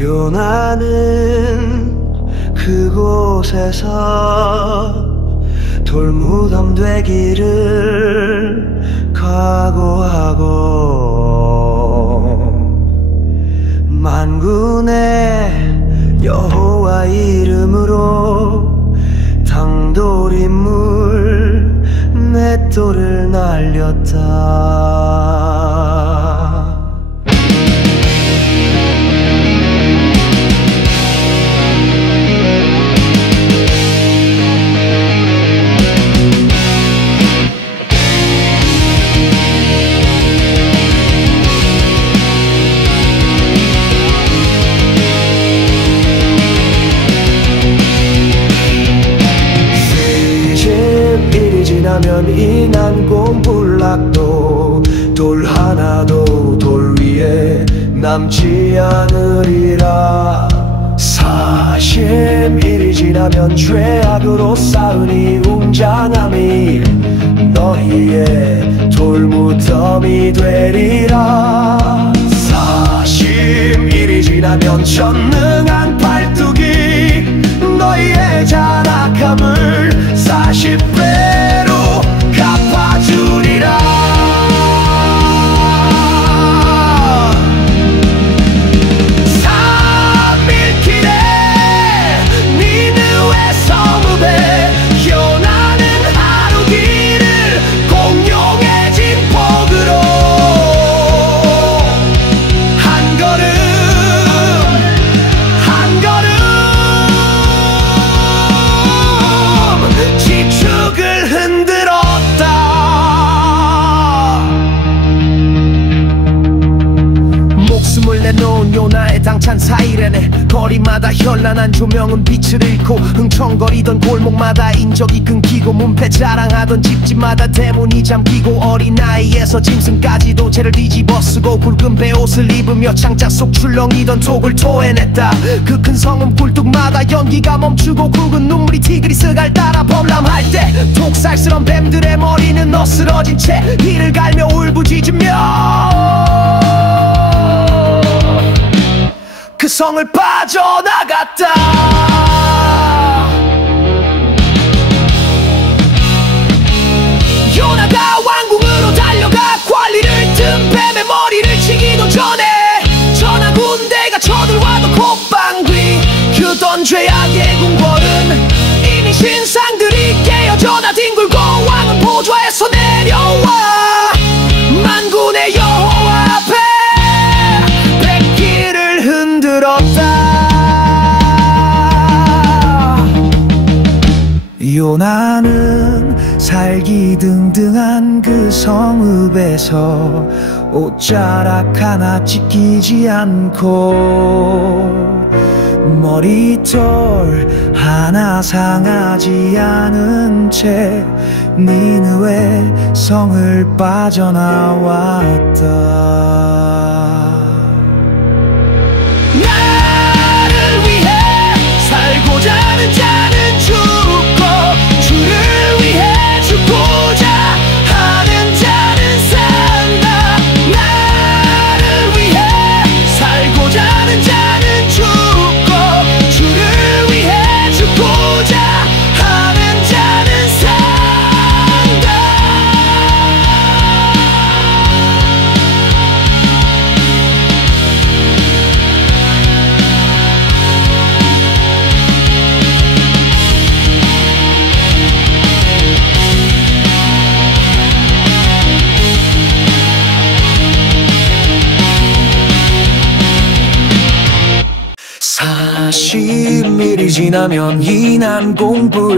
요나는 그곳에서 돌무덤 되기를 각오하고 만군의 여호와 이름으로 당돌인물 맷돌을 날렸다. 지나면 인한공불락도 돌 하나도 돌 위에 남지 않으리라. 40일이 지나면 죄악으로 쌓은 이 웅장함이 너희의 돌무덤이 되리라. 40일이 지나면 전능한 팔뚝이 너희의 잔악함을 40배로 갚아주리라. 삼일길에 니느웨 성읍에 요나는 하루 길을 공룡의 진폭으로 한 걸음 한 걸음 지축을 흔들었다. 목숨을 내놓은 요나의 당찬 사이렌에 거리마다 현란한 조명은 빛을 잃고 흥청거리던 골목마다 인적이 끊기고 문패 자랑하던 집집마다 대문이 잠기고 어린아이에서 짐승까지도 죄를 뒤집어쓰고 굵은 베옷을 입으며 창자 속 출렁이던 독을 토해냈다. 그 큰 성은 굴뚝마다 연기가 멈추고 굵은 눈물이 티그리스갈 따라 범람할 때 독살스런 뱀들의 머리는 어스러진 채 이를 갈며 울부짖으며 그 성을 빠져나갔다. 요나가 왕궁으로 달려가 관리를 든 뱀의 머리를 치기도 전에 전하 군대가 저들와도 콧방귀 큐던 죄악의 궁궐은 이미 신상들이 깨어져 다 뒹굴고 왕은 보좌에서 내려와 만군의 여호와 앞에 백기를 흔들었다. 요나는 살기등등한 그 성읍에서 옷자락 하나 찢기지 않고 머리털 하나 상하지 않은 채 니느웨 성을 빠져나왔다. 나를 위해 살고자 하는 자는 죽고 주를 위해 죽고자 하는 자는 산다. 나를 위해 살고자 하는 자는 죽고 주를 위해 죽고자 하는 자는 산다. 사십일이 지나면 인한공불락도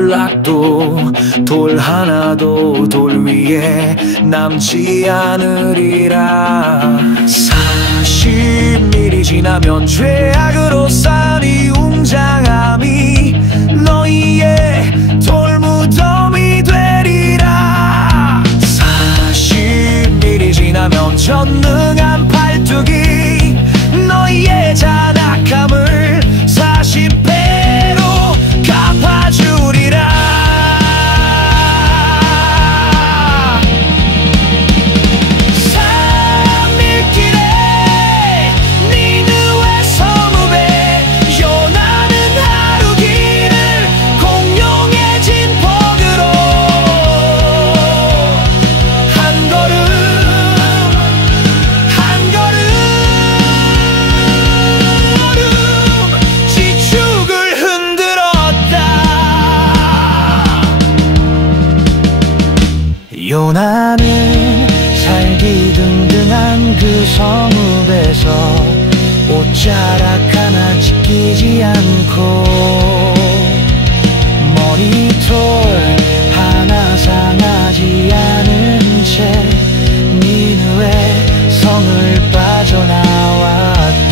돌 하나도 돌 위에 남지 않으리라. 40일이 지나면 죄악으로 쌓은 이 웅장함이 너희의 돌무덤이 되리라. 40일이 지나면 전능한 팔뚝이 너희의 잔악함을 40배로 갚아주리라. 삼일길에 요나는 살기등등한 그 성읍에서 옷자락 하나 지키지 않고 머리털 하나 상하지 않은 채 니느웨 성을 빠져나왔다.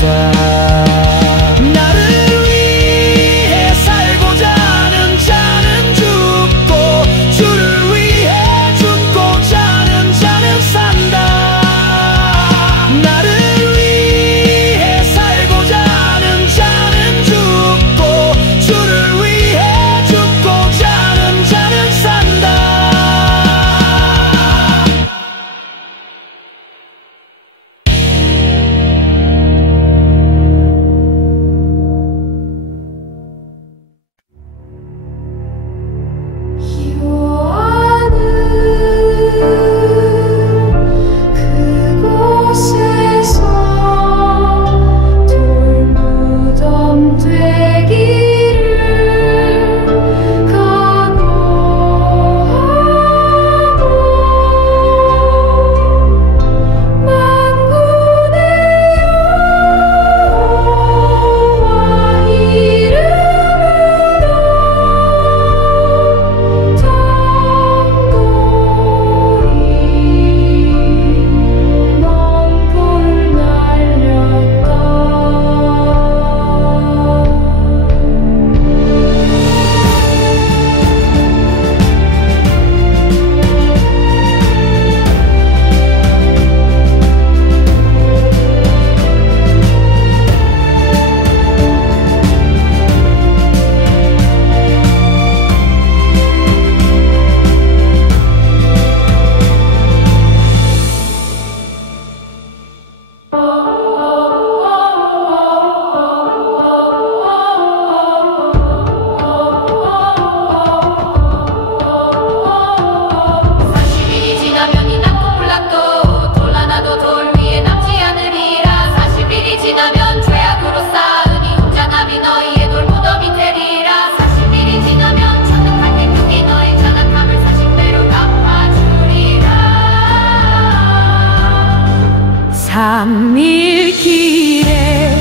삼일길에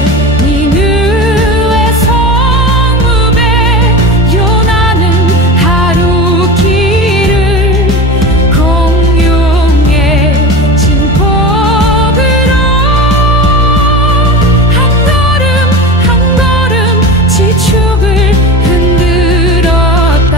니느웨 성읍에 요나는 하루 길을 공룡의 진폭으로 한 걸음 지축을 흔들었다.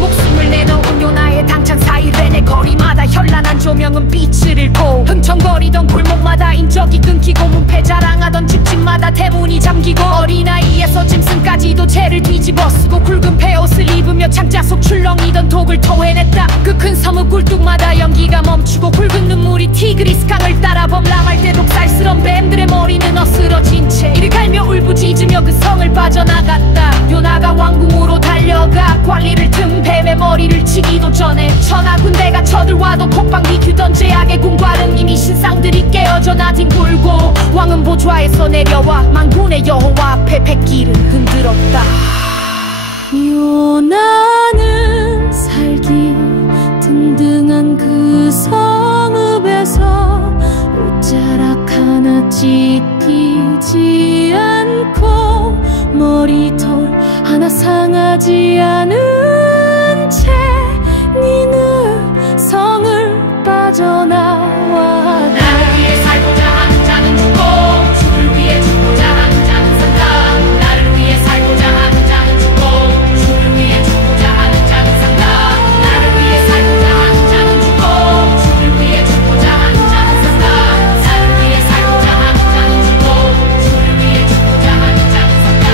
목숨을 내놓은 요나의 당찬 사이렌의 거리마다 현란한 조명은 빛을 잃고 흥청거리던 골목마다 인적이 끊기고 문패 자랑하던 집집마다 대문이 잠기고 어린아이에서 짐승까지도 죄를 뒤집어 쓰고 굵은 폐옷을 입으며 창자 속 출렁이던 독을 토해냈다. 그 큰 섬의 굴뚝마다 연기가 멈추고 굵은 눈물이 티그리스 강을 따라 범람할 때 독살스런 뱀들의 머리는 어스러진 채 이를 갈며 울부짖으며 그 성을 빠져나갔다. 요나가 왕궁으로 달려가 관리를 든 뱀의 머리를 치기도 전에 천하 군대가 쳐들와도 콧방 비큐던 제약의 궁궐은 이미 신상들이 깨어져 나뒹굴고 왕은 보좌에서 내려와 만군의 여호와 앞에 백기를 흔들었다. 요나는 살기 등등한 그 성읍에서 옷자락 하나 찢기지 않고 머리털 하나 상하지 않은 채 니느 성을 빠져나왔다. 나를 위해 살고자 하는 자는 죽고 주를 위해 죽고자 하는 자는 산다. 나를 위해 살고자 하는 자는 죽고 주를 위해 죽고자 하는 자는 산다. 나를 위해 살고자 하는 자는 죽고 주를 위해 죽고자 하는 자는 산다. 나를 위해 살고자 하는 자는 죽고 주를 위해 죽고자 하는 자는 산다.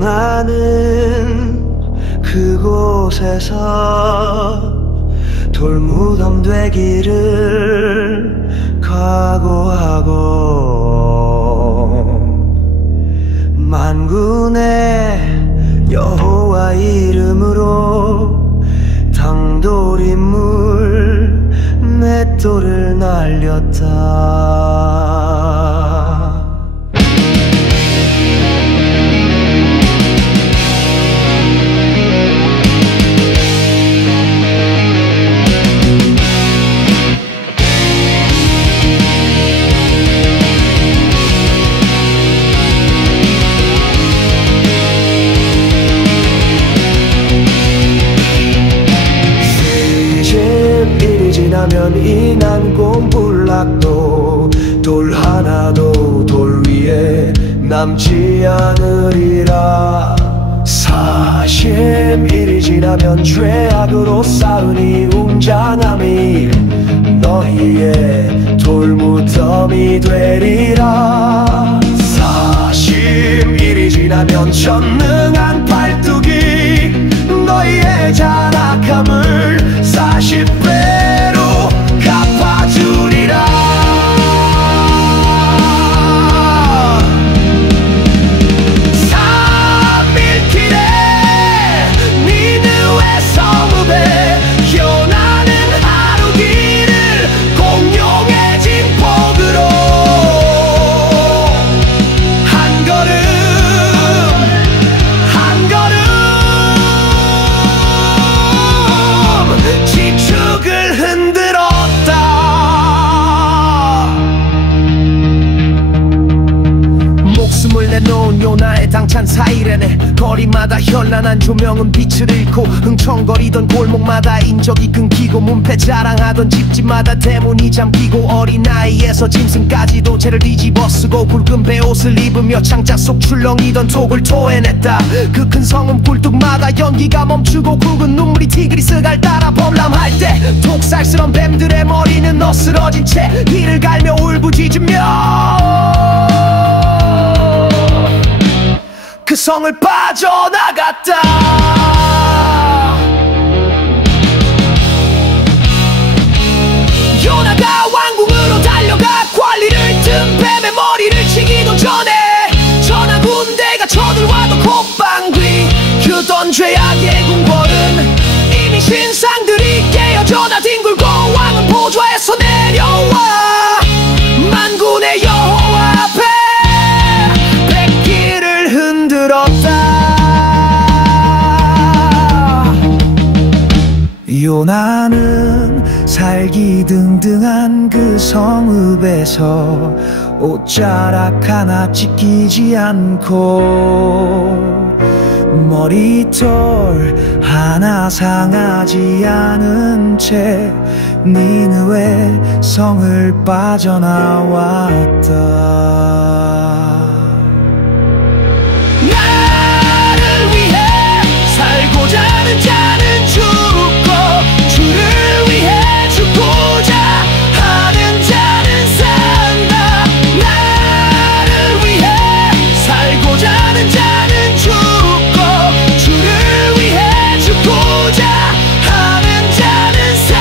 요나는 그곳에서 돌무덤 되기를 각오하고 만군의 여호와 이름으로 당돌인물 맷돌을 날렸다. 지나면 인한공불락도 돌 하나도 돌 위에 남지 않으리라. 40일이 지나면 죄악으로 쌓은 이 웅장함이 너희의 돌무덤이 되리라. 40일이 지나면 전능한 팔뚝이 너희의 잔악함을 40배로 갚아주리라. 3일길에 니느웨 성읍에 요나는 하루 길을 공룡의 진폭으로 한 걸음 한 걸음 지축을 흔들었다. 목숨을 내놓은 요나의 당찬 사이렌에 거리마다 현란한 조명은 빛을 잃고 흥청거리던 골목마다 인적이 끊기고 문패 자랑하던 집집마다 대문이 잠기고 어린아이에서 짐승까지도 죄를 뒤집어쓰고 굵은 베옷을 입으며 창자 속 출렁이던 톡을 토해냈다. 그 큰 성은 굴뚝마다 연기가 멈추고 굵은 눈물이 티그리스갈 따라 범람할 때 톡살스런 뱀들의 머리는 어스러진 채 이를 갈며 울부짖으며 그 성을 빠져나갔다. 요나가 왕궁으로 달려가 관리를 든 뱀의 머리를 치기도 전에 전하 군대가 쳐들와도 콧방귀 휴던 죄악의 궁궐은 이미 신상들이 깨어져 나 뒹굴고 왕은 보좌에서 내려와 만군의 여호와 앞에 백기를 흔들었다. 요나는 살기등등한 그 성읍에서 옷자락 하나 찢기지 않고 머리털 하나 상하지 않은 채 니느웨 성을 빠져나왔다. 나를 위해 살고자 하는 자는 죽고 주를 위해 죽고자 하는 자는 산다. 나를 위해 살고자 하는 자는 죽고 주를 위해 죽고자 하는 자는 산다.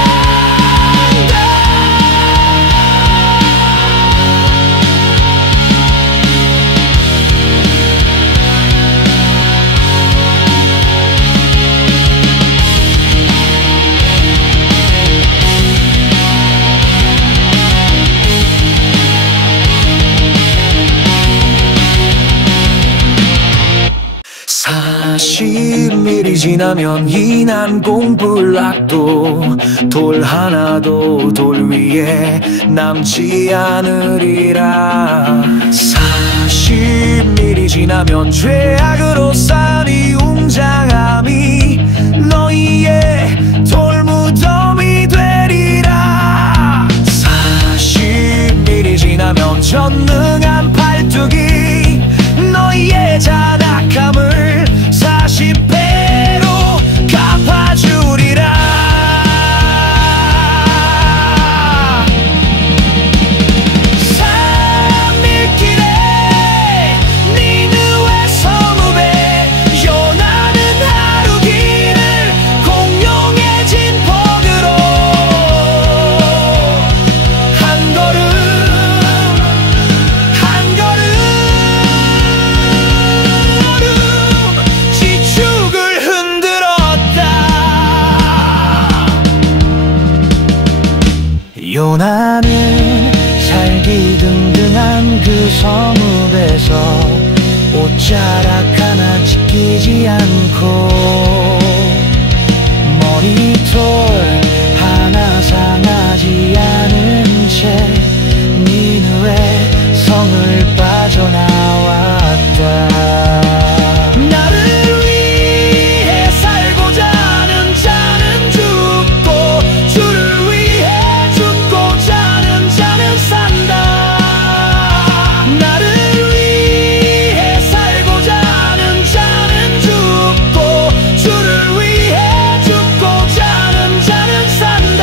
일이 지나면 인한공불락도 돌 하나도 돌 위에 남지 않으리라. 40일이 지나면 죄악으로 쌓은 이 웅장함이 너희의 돌무덤이 되리라. 40일이 지나면 전능한 팔뚝이 너희의 잔악함을 40배로 갚아주리라. 3일길에 니느웨 성읍에 요나는 살기등등한 그 성읍에서 옷자락 하나 지키지 않고 머리털 하나 상하지 않은 채 니느웨 성을 빠져나왔다. 나를 위해 살고자 하는 자는 죽고 주를 위해 죽고자 하는 자는 산다. 나를 위해 살고자 하는 자는 죽고 주를 위해 죽고자 하는 자는 산다.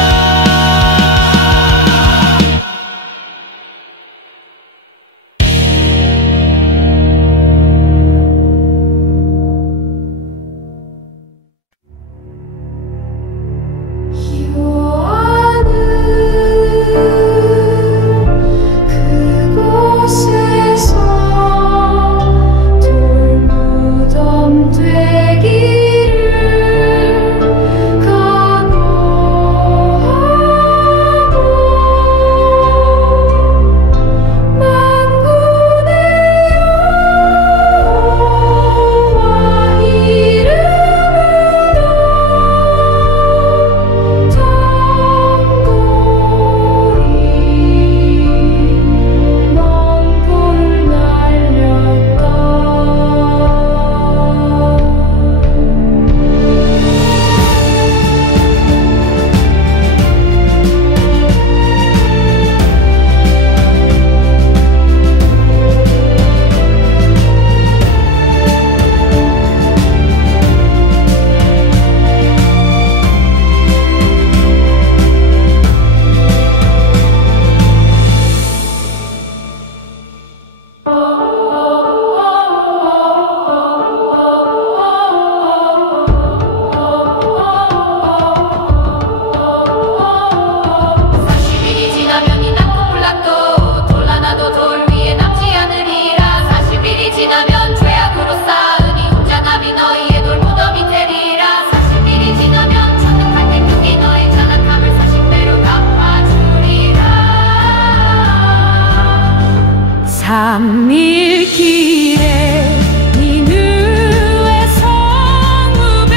삼일길에 니느웨 성읍에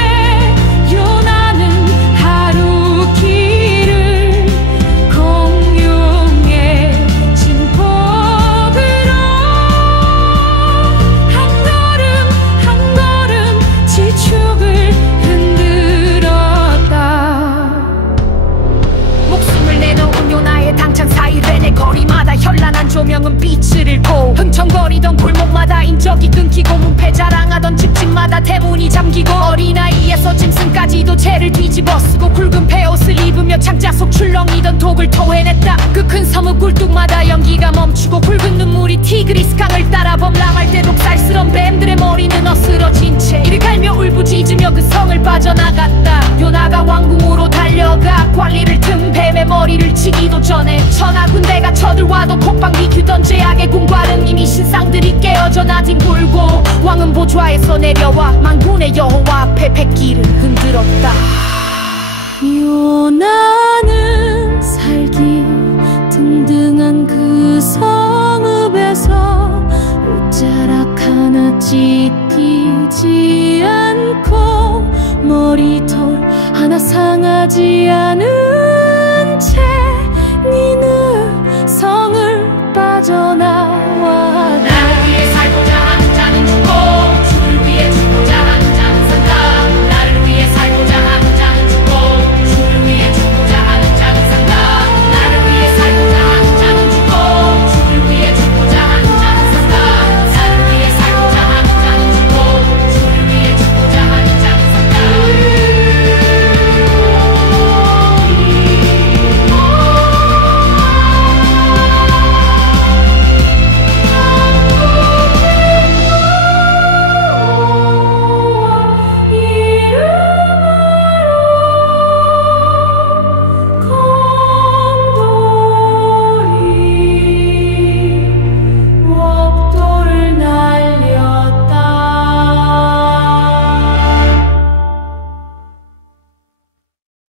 요나는 하루 길을 공룡의 진폭으로 한 걸음 지축을 흔들었다. 목숨을 내놓은 요나의 당찬 사이렌의 거리마다 현란한 조명은 빛을 잃고 흥청거리던 골목마다 인적이 끊기고 문패 자랑하던 집집마다 대문이 잠기고 어린아이에서 짐승까지도 죄를 뒤집어쓰고 굵은 폐옷을 입으며 창자 속 출렁이던 독을 토해냈다. 그 큰 섬의 굴뚝마다 연기가 멈추고 붉은 눈물이 티그리스 강을 따라 범람할 때 독살스런 뱀들의 머리는 어스러진 채 이를 갈며 울부짖으며 그 성을 빠져나갔다. 요나가 왕궁으로 달려가 관리를 튼 뱀의 머리를 치기도 전에 천하 군대가 쳐들와도 콧방 비큐던 제약의 군관은 이미 신상들이 깨어져 나뒹굴고 왕은 보좌에서 내려와 만군의 여호와 앞에 백기를 흔들었다. 요나는 살기 등등한 그 성읍에서 옷자락 하나 찢기지 않고 머리털 하나 상하지 않은